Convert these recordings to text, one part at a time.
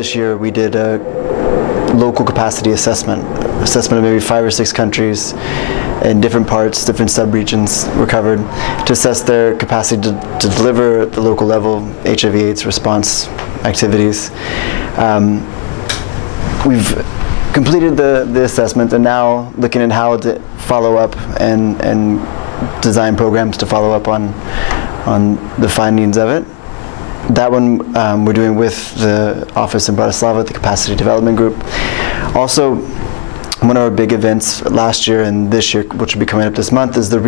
this year, we did a local capacity assessment of maybe 5 or 6 countries in different parts, different sub-regions were covered, to assess their capacity to deliver at the local level HIV/AIDS response activities. We've completed the assessment and now looking at how to follow up and design programs to follow up on the findings of it. That one we're doing with the office in Bratislava, the Capacity Development Group. Also, one of our big events last year and this year, which will be coming up this month, is the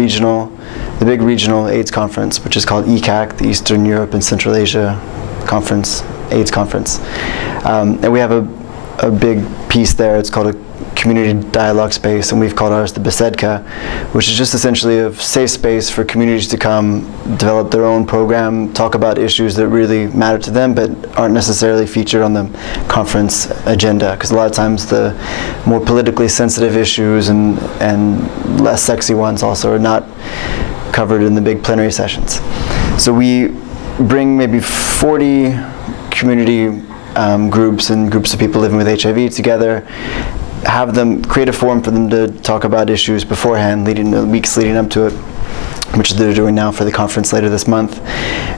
big regional AIDS conference, which is called ECAC, the Eastern Europe and Central Asia Conference, AIDS Conference. And we have a big piece there. It's called a community dialogue space, and we've called ours the Besedka, which is just essentially a safe space for communities to come, develop their own program, talk about issues that really matter to them but aren't necessarily featured on the conference agenda, because a lot of times the more politically sensitive issues and less sexy ones also are not covered in the big plenary sessions. So we bring maybe 40 community groups and groups of people living with HIV together, have them create a forum for them to talk about issues beforehand, the weeks leading up to it, which they're doing now for the conference later this month.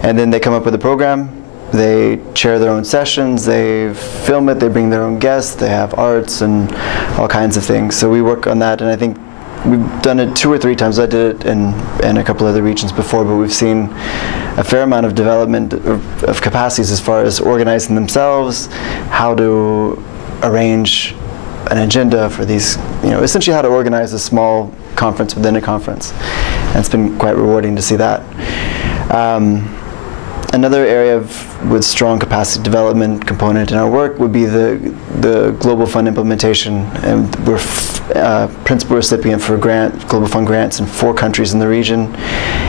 And then they come up with a program, they chair their own sessions, they film it, they bring their own guests, they have arts and all kinds of things. So we work on that, and I think we've done it 2 or 3 times. I did it in a couple other regions before, but we've seen a fair amount of development of capacities as far as organizing themselves, how to arrange an agenda for these, essentially how to organize a small conference within a conference. And it's been quite rewarding to see that. Another area with strong capacity development component in our work would be the Global Fund implementation. And we're principal recipient for Global Fund grants in 4 countries in the region,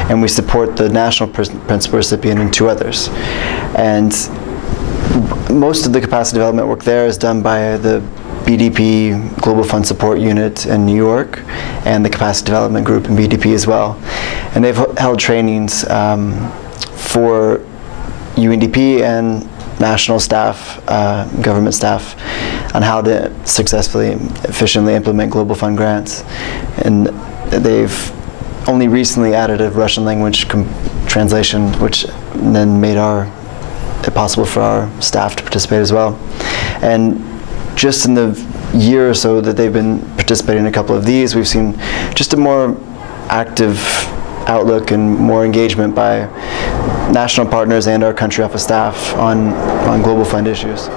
and we support the national principal recipient in 2 others. And most of the capacity development work there is done by the BDP Global Fund Support Unit in New York and the Capacity Development Group in BDP as well. And they've held trainings for UNDP and national staff, government staff, on how to successfully, efficiently implement Global Fund grants. And they've only recently added a Russian language translation, which then made it possible for our staff to participate as well. And just in the year or so that they've been participating in a couple of these, we've seen just a more active outlook and more engagement by national partners and our country office staff on Global Fund issues.